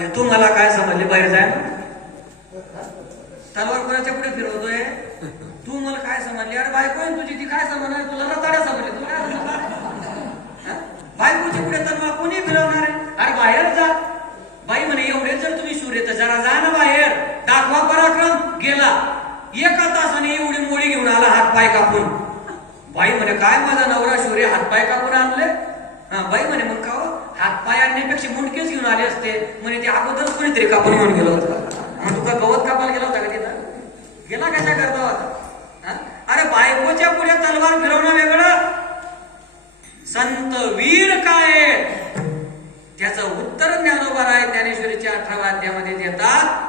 समजले. तू मला काय समजले? बाहेर जाय ना. तलवार कोणाच्या पुढे फिरवतोय? तू मला काय समजली? अरे बायको आहे तुझी, ती काय समजणार? तुला रताड्या समजले, तुला काय समजणार? बायकोच्या पुढे तलवार कोणी फिरवणार आहे? अरे बाहेर जा. बाई म्हणे एवढे जर तुम्ही शूर येत जरा जा ना बाहेर, दाखवा पराक्रम. गेला एका तासाने एवढी मोळी घेऊन आला, हातपाय कापून. बाई म्हणे काय माझा नवरा शूर आहे, हातपाय कापून आणले? बाई म्हणे मग का हातपाय आणण्यापेक्षा मुंडकेच घेऊन आले असते. म्हणे ते अगोदरच कोणीतरी कापून घेऊन गेलो होतं. मग तुका गवत कापायला गेला होता का तिथं? गेला कशा करता होता? अरे बायकोच्या पुढे तलवार फिरवणं वेगळं, संत वीर काय त्याचं उत्तर ज्ञानोबा राय ज्ञानेश्वरीच्या 18व्या अध्यायामध्ये देतात.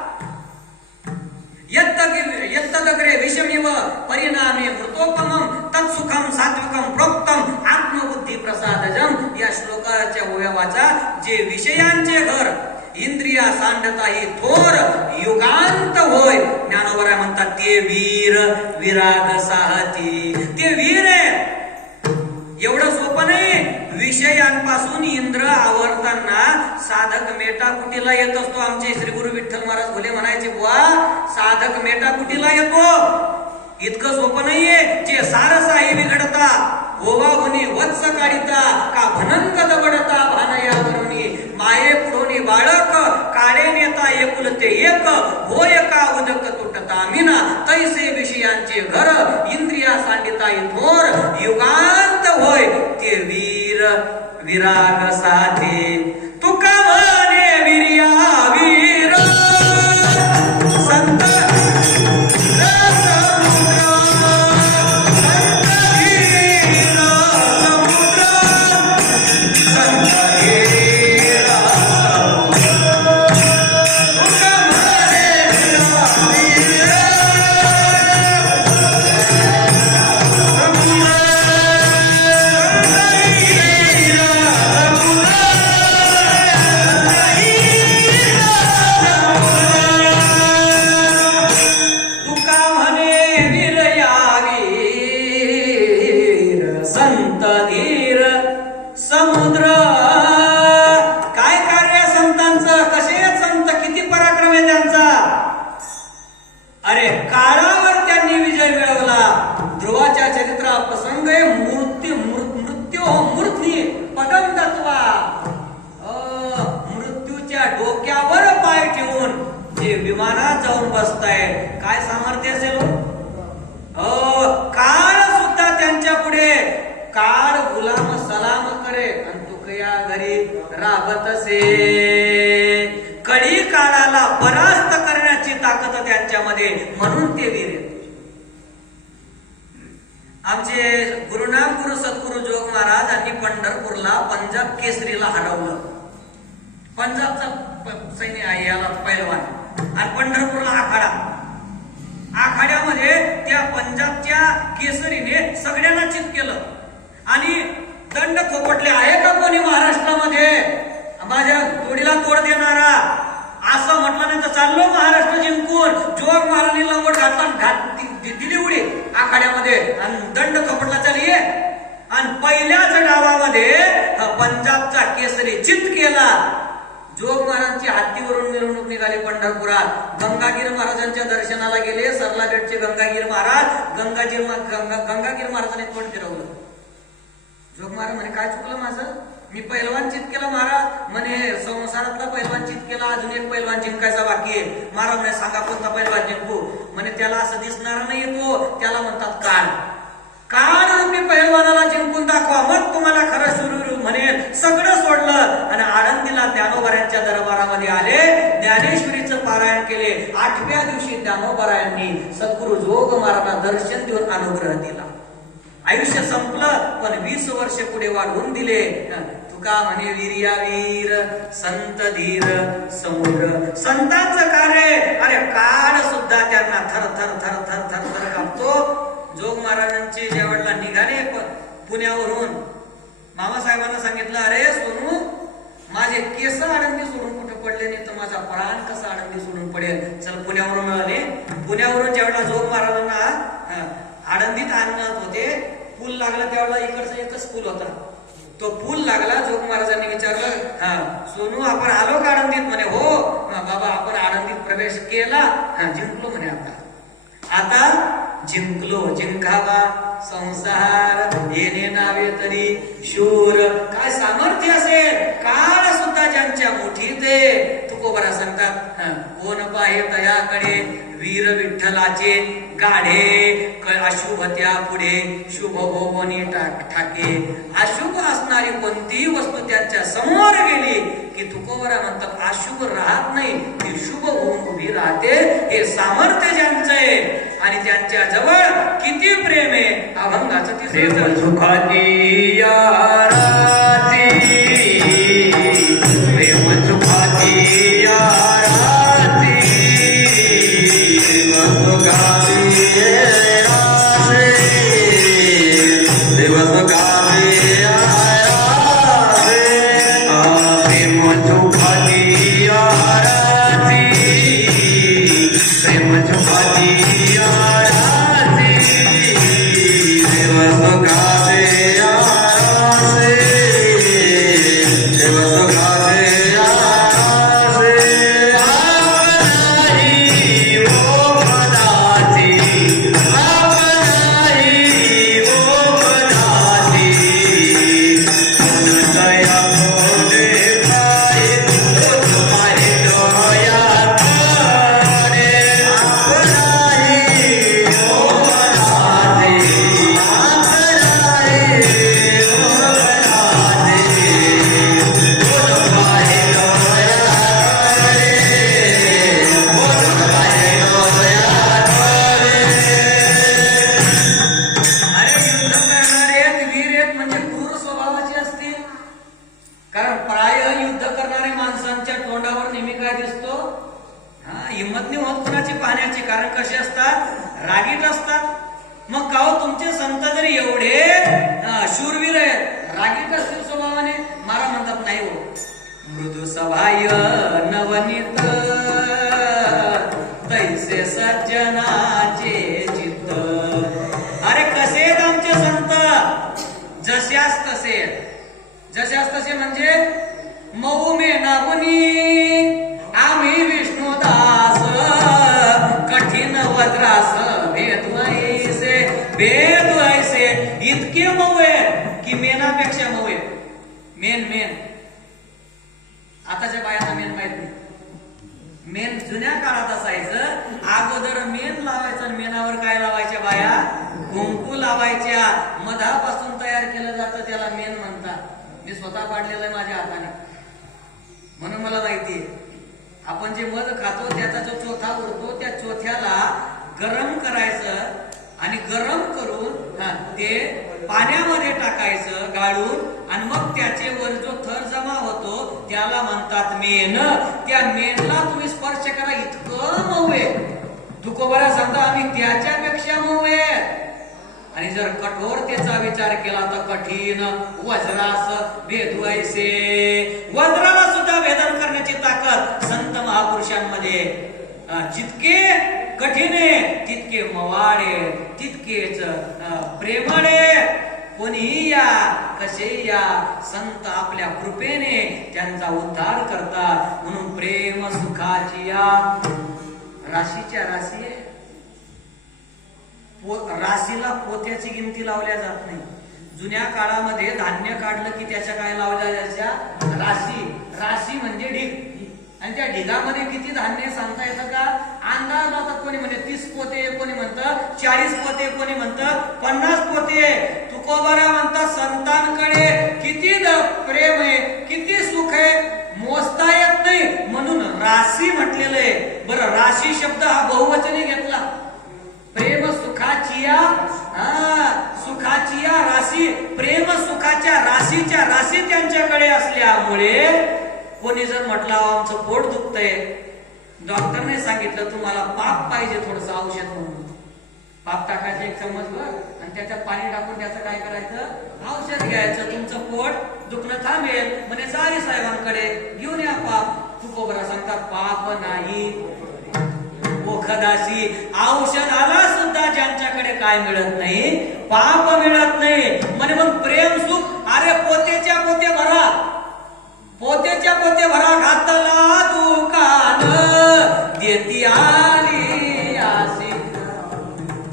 यत्तदग्रे विषमिव परिणामे मृतोपमम तत्सुखम सात्विकम प्रोक्तम आत्मबुद्धी प्रसादजम. या श्लोकाच्या ओव्यावाचा जे विषयांचे घर इंद्रिया सांडता ही थोर युगांत होय. ज्ञानोबा म्हणतात ते वीर विराग साहती. ते वीर आहे. एवढं सोपं नाही. विषयांपासून इंद्र आवरताना साधक मेटाकुटीला येत असतो. आमचे श्री गुरु विठ्ठल महाराज भोले म्हणायचे, बुवा साधक मेटाकुटीला येतो. इतकं सोपं नाहीये. जे सारसाही बिघडता ओवा होनी वत्स काढिता का भनंग दबडता भानया वरुणी माये पुढोनी बाळक काळे नेता एकुलते एक होय का उदक तुटता मीना तैसे विषयांचे घर इंद्रिया सांडिता थोर युगांत होय. ते वीर विराग साधे तुका म्हणे वीर्या वीर संत विमानात जाऊन बसताय. काय सामर्थ्य असेल? काळ सुद्धा त्यांच्या पुढे काळ गुलाम सलाम करे आणि तुकया घरी राबत असे. कडी काळाला परास्त करण्याची ताकद त्यांच्यामध्ये, म्हणून ते वीर आहेत. आमचे गुरुनाम गुरु सद्गुरु जोग महाराज यांनी पंढरपूरला पंजाब केसरीला हरवलं. पंजाबचा सैन्य आहे याला पैलवान आणि पंढरपूरला आखाडा. आखाड्यामध्ये त्या पंजाबच्या केसरीने सगळ्यांना चित केलं आणि दंड थोपटले. आहे का कोणी महाराष्ट्रामध्ये माझ्या तोडीला तोड देणारा? असं म्हटलं नाही तर चाललो महाराष्ट्र जिंकून. जोग महाराजांनी लंगोट घातला, दिली उडी आखाड्यामध्ये आणि दंड थोपटला चालली. आणि पहिल्याच डावामध्ये पंजाबचा केसरी चित केला. जोग महाराजांची हत्तीवरून मिरवणूक निघाली पंढरपुरात. गंगागीर महाराजांच्या दर्शनाला गेले. सरलागडचे गंगागीर महाराज. गंगागीर महाराजांनी तोंड फिरवलं. जोग महाराज म्हणे काय चुकलं माझं? मी पैलवान चित केला महाराज. म्हणे संसारातला पैलवान चित केला, अजून एक पैलवान जिंकायचा बाकी आहे. महाराज म्हणे सांगा कोणता पैलवान जिंकू? म्हणे त्याला असं दिसणार नाही तो, त्याला म्हणतात काळ. काळ रूपी पैलवानाला जिंकून दाखवा, मग तुम्हाला खरं सुरू म्हणेल. सगळं सोडलं आणि आळंदीला ज्ञानोबारायांच्या दरबारामध्ये आले. ज्ञानेश्वरीचं पारायण केले. 8व्या दिवशी ज्ञानोबारायांनी सद्गुरु जोग महाराजांना दर्शन देऊन अनुग्रह दिला. आयुष्य संपलं पण 20 वर्ष पुढे वाढवून दिले. तुका म्हणे वीर्या वीर संत धीर समुद्र. संतांचं कार्य अरे काळ सुद्धा त्यांना थर थर थर थर थर थर कापतो. जोग महाराजांचे ज्या वेळेला निघाले पुण्यावरून, मामासाहेबांना सांगितलं अरे सोनू माझे केस आळंदी सोडून कुठे पडले नाही तर माझा प्राण कसा आळंदी सोडून पडेल. चल पुण्यावरून आले. पुण्यावरून ज्या वेळेला जोग महाराजांना आळंदीत आणत होते, पूल लागला त्यावेळेला इकडचा एकच पूल होता. तो पूल लागला. जोग महाराजांनी विचारलं, सोनू आपण आलो का आनंदीत? म्हणे हो बाबा आपण आनंदीत प्रवेश केला. जिंकलो म्हणे. आता जिंकलो. जिंकावा संसार येणे नावे तरी शूर. काय सामर्थ्य असेल, काळ सुद्धा ज्यांच्या मुठीत आहे. तुकोबरा सांगतात, कोण पाहे तयाकडे वीर विठ्ठलाचे गाढे. अशुभ त्या पुढे शुभ भोवनी ठाके. अशुभ असणारी कोणतीही वस्तू त्यांच्या समोर गेली की तुकोबरा म्हणतात अशुभ राहत नाही, ती शुभ होऊन उभी राहते. हे सामर्थ्य ज्यांचं आहे आणि त्यांच्या जवळ किती प्रेम आहे. अभंगाचं तिसरं सुखाची याराची, प्रेम सुखाची याराची, देव सुखाची याराची, देव सुखाची याराची, प्रेम सुखाची याराची, प्रेम सुखाची याराची, देव सुखाची याराची, देव सुखाची याराची, आपणाही वो मनाची, आपणाही वो मनाची, दया कोणे पाय, पाय दया कोणे, आपणाही वो मनाची, आपणाही वो मनाची, पाय दया अरे युद्ध करणारे आहेत, वीर आहेत म्हणजे क्रूर स्वभावाचे असतील. कारण प्राय युद्ध करणाऱ्या माणसांच्या तोंडावर नेहमी काय दिसतो, हिंमत नाही होत कुणाची पाहण्याची. कारण कसे असतात, रागीट असतात. मग काहो तुमचे संत जरी एवढे शूरवीर आहेत, रागीट असतील स्वभावाने, मारा म्हणतात नाही हो. मृदू सभाय नवनीत तैसे सज्जनाचे चित्त. अरे कसे आहेत आमचे संत, जशास तसे. जशास तसे म्हणजे मऊ मे नागुनी आम्ही विष्णुदास, कठीण वज्रास भेदू ऐसे, भेदू ऐसे. इतके मऊ आहे की मेनापेक्षा मऊ आहे. मेन मेन आताच्या बायांना मेन माहित नाही. मेन जुन्या काळात असायचं, अगोदर मेन लावायचं आणि मेनावर काय लावायच्या बाया, कुंकू लावायच्या. मधापासून तयार केलं जातं, त्याला मेन म्हणतात. मी स्वतः पाडलेलं आहे माझ्या हाताने, म्हणून मला माहितीये. आपण जे मध खातो त्याचा जो चोथा उरतो, त्या चोथ्याला गरम करायचं आणि गरम करून ते पाण्यामध्ये टाकायचं गाळून, आणि मग त्याचे वर जो थर जमा होतो त्याला म्हणतात मेन. त्या मेनला तुम्ही स्पर्श करा, इतकं मऊ आहे. तुकोबरा सांगता आम्ही त्याच्यापेक्षा मऊ आहे. आणि जर कठोरतेचा विचार केला तर कठीण वज्रास भेदू ऐसे. वज्राला सुद्धा भेदन करण्याची ताकद संत महापुरुषांमध्ये. जितके कठीण आहे तितके मवाडे, तितकेच प्रेमळे. कोणीही या, कसे या, संत आपल्या कृपेने त्यांचा उद्धार करतात. म्हणून प्रेम सुखाची या राशीच्या राशी आहे. राशीला पोत्याची गिनती लावल्या जात नाही. जुन्या काळामध्ये धान्य काढलं की त्याच्या काय लावल्या जायच्या, राशी. राशी म्हणजे ढीग. आणि त्या ढिगामध्ये किती धान्य सांगता येतं का, अंदाज होता. कोणी म्हणे 30 पोते, कोणी म्हणतं 40 पोते, कोणी म्हणतं 50 पोते. तुकोबरा म्हणतात संतांकडे किती प्रेम आहे, किती सुख आहे, मोजता येत नाही. म्हणून राशी म्हटलेलं आहे. बरं, राशी शब्द हा बहुवचनी घेतला. प्रेम सुखाचिया, सुखाचिया राशी. प्रेम सुखाच्या राशीच्या राशी त्यांच्याकडे असल्यामुळे कोणी जर म्हटलं आमचं पोट दुखतंय, डॉक्टरने सांगितलं तुम्हाला पाप पाहिजे, थोडस औषध म्हणून पाप टाकायचं 1 चम्मचभर आणि त्याच्यात पाणी टाकून त्याचं काय करायचं, औषध घ्यायचं. तुमचं पोट दुखणं थांबेल. म्हणे सारी साहेबांकडे घेऊन या पाप. तुकोबरा सांगतात पाप नाही ओखदासी. औषधाला सुद्धा ज्यांच्याकडे काय मिळत नाही, पाप मिळत नाही. म्हणे मग प्रेम सुख अरे पोतेच्या पोते भरा, पोतेच्या पोते भरा घातला दुकान, देती आली आशी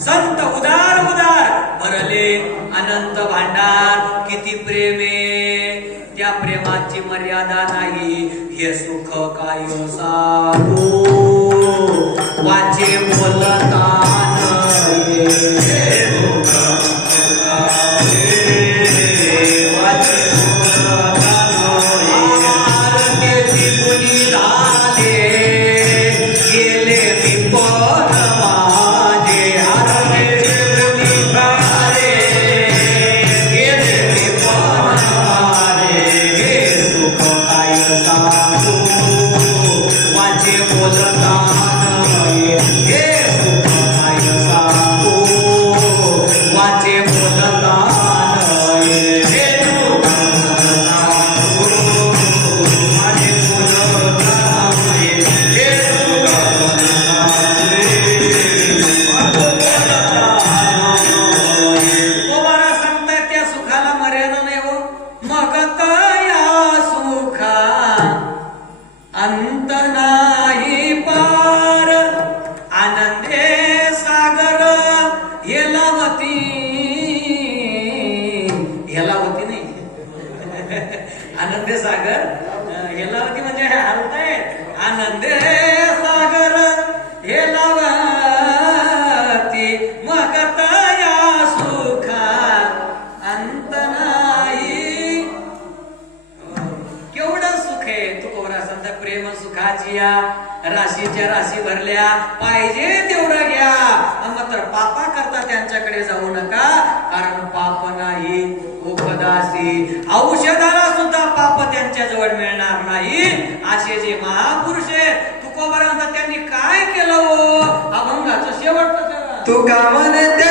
संत उदार उदार भरले अनंत भांडार. किती प्रेमे त्या प्रेमाची मर्यादा नाही. हे सुख काय सांगू वाचे बोलता नाही. हे सुख वाचे बोलता नाही. आरतीची मुनी झाले गेले विपन माझे. आरतीची मुनी झाले गेले विपन माझे. हे सुख काय सांगू वाचे बोलता नाही. हे सुख काय सांगू वाचे बोलता नाही. हे सुख सांगू वाचे बोलता नाही. हे सुख तुम्हाला सांगताय त्या सुखाला मर्यादा नाही हो. मग या सुखा अंत नाही पार. आनंदे सागर हेलावती, हेलावती नाही आनंदे सागर हेलावती म्हणजे हलताय. आनंदे सागर हेलावती मग या सुखा अंत नाही. केवढं सुख आहे तुकोबरा संत. प्रेम सुखाची या राशीच्या राशी भरल्या. पाहिजे तेवढं घ्या, मात्र पापा करता त्यांच्याकडे जाऊ नका. कारण पाप नाही उपदासी. औषधाला सुद्धा पाप त्यांच्या जवळ मिळणार नाही. असे जे महापुरुष आहे तुकोबरा त्यांनी काय केलं हो. अभंगाचं शेवटचं तुका म्हणते